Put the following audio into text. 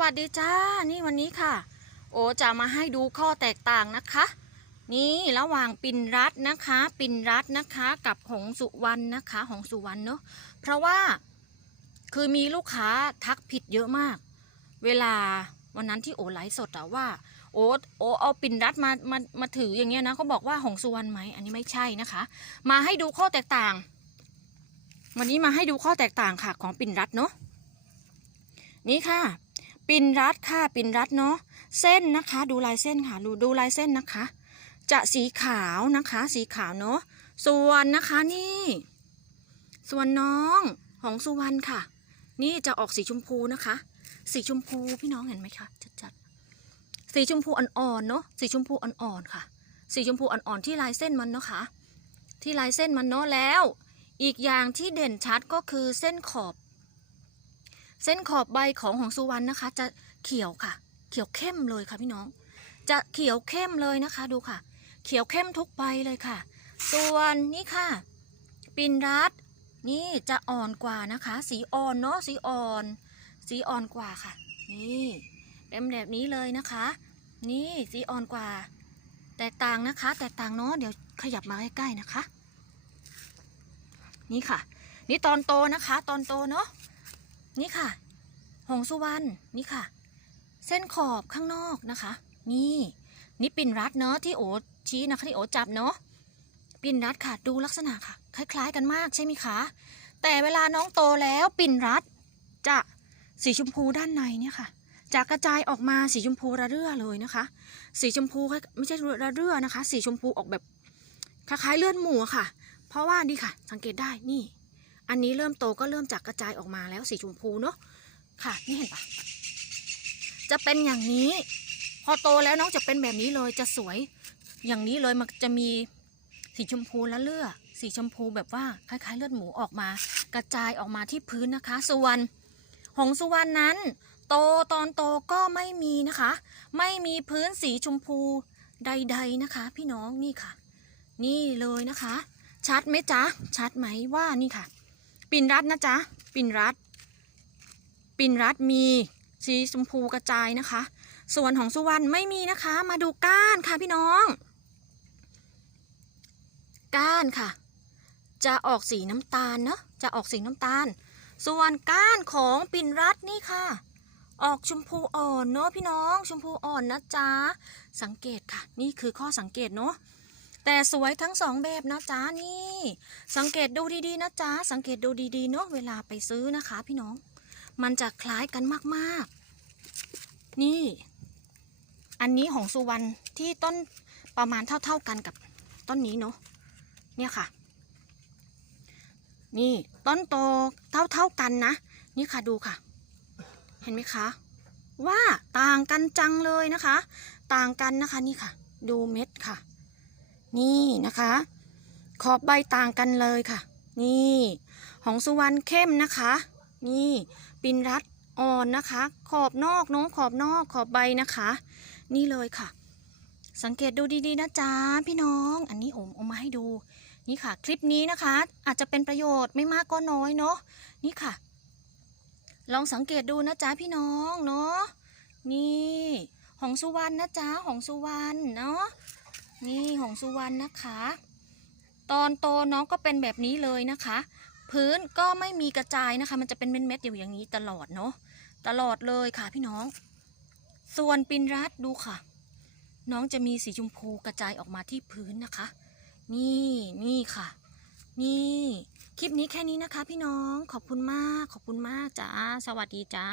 วัสดีจ้า นี่วันนี้ค่ะ โอจะมาให้ดูข้อแตกต่างนะคะ นี่ระหว่างปินรัตนะคะ ปินรัตนะคะ กับหงสุวรรณนะคะ หงสุวรรณเนาะเพราะว่าคือมีลูกค้าทักผิดเยอะมาก เวลาวันนั้นที่โอไลฟ์สดอะว่าโอโอเอาปิ่นรัดมามามาถืออย่างเงี้ยนะเขาบอกว่าหงสุวรรณไหมอันนี้ไม่ใช่นะคะ มาให้ดูข้อแตกต่าง วันนี้มาให้ดูข้อแตกต่างค่ะของปิ่นรัดเนาะนี่ค่ะ ปินรัดค่ะปินรัดเนาะเส้นนะคะ ดูลายเส้นค่ะดูดูลายเส้นนะคะ จะสีขาวนะคะ สีขาวเนาะส่วนนะคะนี่ ส่วนน้องหงสุวรรณค่ะ นี่จะออกสีชมพูนะคะ สีชมพูพี่น้องเห็นไหมคะจัดๆสีชมพูอ่อนๆเนาะสีชมพูอ่อนๆค่ะ สีชมพูอ่อนๆที่ลายเส้นมันเนาะค่ะที่ลายเส้นมันเนาะแล้ว อีกอย่างที่เด่นชัดก็คือเส้นขอบ เส้นขอบใบของหงสุวรรณนะคะ จะเขียวค่ะ เขียวเข้มเลยค่ะพี่น้อง จะเขียวเข้มเลยนะคะ ดูค่ะ เขียวเข้มทุกใบเลยค่ะ ส่วนนี่ค่ะ ปินรัดนี่จะอ่อนกว่านะคะ สีอ่อนเนาะสีอ่อน สีอ่อนกว่าค่ะ นี่เป็นแบบนี้เลยนะคะ นี่สีอ่อนกว่า แตกต่างนะคะ แตกต่างเนาะเดี๋ยวขยับมาใกล้ๆนะคะ นี่ค่ะ นี่ตอนโตนะคะ ตอนโตเนาะ นี่ค่ะ หงสุวรรณนี่ค่ะ เส้นขอบข้างนอกนะคะ นี่นี่ปิ่นรัดเนาะที่โอชี้นะคะที่โอจับเนาะปิ่นรัดค่ะดูลักษณะค่ะ คล้าย ๆ กันมากใช่ไหมคะแต่เวลาน้องโตแล้วปิ่นรัดจะสีชมพูด้านในเนี่ยค่ะจะกระจายออกมาสีชมพูระเรื่อเลยนะคะ สีชมพูไม่ใช่ระเรื่อนะคะ สีชมพูออกแบบคล้ายๆเลือดหมูค่ะ เพราะว่านี่ค่ะ สังเกตได้นี่ อันนี้เริ่มโตก็เริ่มจากกระจายออกมาแล้วสีชมพูเนาะค่ะนี่เห็นปะจะเป็นอย่างนี้ พอโตแล้วน้องจะเป็นแบบนี้เลยจะสวย อย่างนี้เลยมันจะมีสีชมพูละเลือสีชมพูแบบว่าคล้าย ๆ เลือดหมูออกมา กระจายออกมาที่พื้นนะคะ ส่วนหงสุวรรณนั้น โตตอนโตก็ไม่มีนะคะ ไม่มีพื้นสีชมพูใด ๆนะคะ พี่น้องนี่ค่ะ นี่เลยนะคะ ชัดไหมจ๊ะชัดไหมว่านี่ค่ะ ปิ่นรัดนะจ๊ะ ปิ่นรัด ปิ่นรัดมีสีชมพูกระจายนะคะ ส่วนของสุวรรณไม่มีนะคะ มาดูก้านค่ะพี่น้อง ก้านค่ะ จะออกสีน้ำตาลเนาะ จะออกสีน้ำตาล ส่วนก้านของปิ่นรัดนี่ค่ะ ออกชมพูอ่อนเนาะพี่น้อง ชมพูอ่อนนะจ๊ะ สังเกตค่ะ นี่คือข้อสังเกตเนาะ แต่สวยทั้งสองแบบนะจ๊ะนี่ สังเกตดูดีๆนะจ๊ะสังเกตดูดีๆเนาะเวลาไปซื้อนะคะ พี่น้อง มันจะคล้ายกันมากๆ นี่ อันนี้ของสุวรรณที่ต้นประมาณเท่าๆกันกับต้นนี้เนาะเนี่ยค่ะ นี่ต้นโตเท่าๆกันนะ นี่ค่ะดูค่ะ เห็นไหมคะ ว่าต่างกันจังเลยนะคะ ต่างกันนะคะนี่ค่ะ ดูเม็ดค่ะ นี่นะคะ ขอบใบต่างกันเลยค่ะ นี่ของสุวรรณเข้มนะคะ นี่ปินรัดอ่อนนะคะ ขอบนอกน้องขอบนอกขอบใบนะคะ นี่เลยค่ะ สังเกตดูดีๆนะจ๊ะพี่น้อง อันนี้ผมเอามาให้ดู นี่ค่ะ คลิปนี้นะคะ อาจจะเป็นประโยชน์ไม่มากก็น้อยเนาะนี่ค่ะ ลองสังเกตดูนะจ๊ะพี่น้องเนาะนี่หงสุวรรณนะจ๊ะหงสุวรรณเนาะ นี่หงสุวรรณนะคะ ตอนโตน้องก็เป็นแบบนี้เลยนะคะ พื้นก็ไม่มีกระจายนะคะ มันจะเป็นเม็ดๆอยู่อย่างนี้ตลอดเนาะตลอดเลยค่ะพี่น้อง ส่วนปินรัดดูค่ะ น้องจะมีสีชมพูกระจายออกมาที่พื้นนะคะ นี่นี่ค่ะ นี่คลิปนี้แค่นี้นะคะ พี่น้องขอบคุณมากขอบคุณมากจ้าสวัสดีจ้า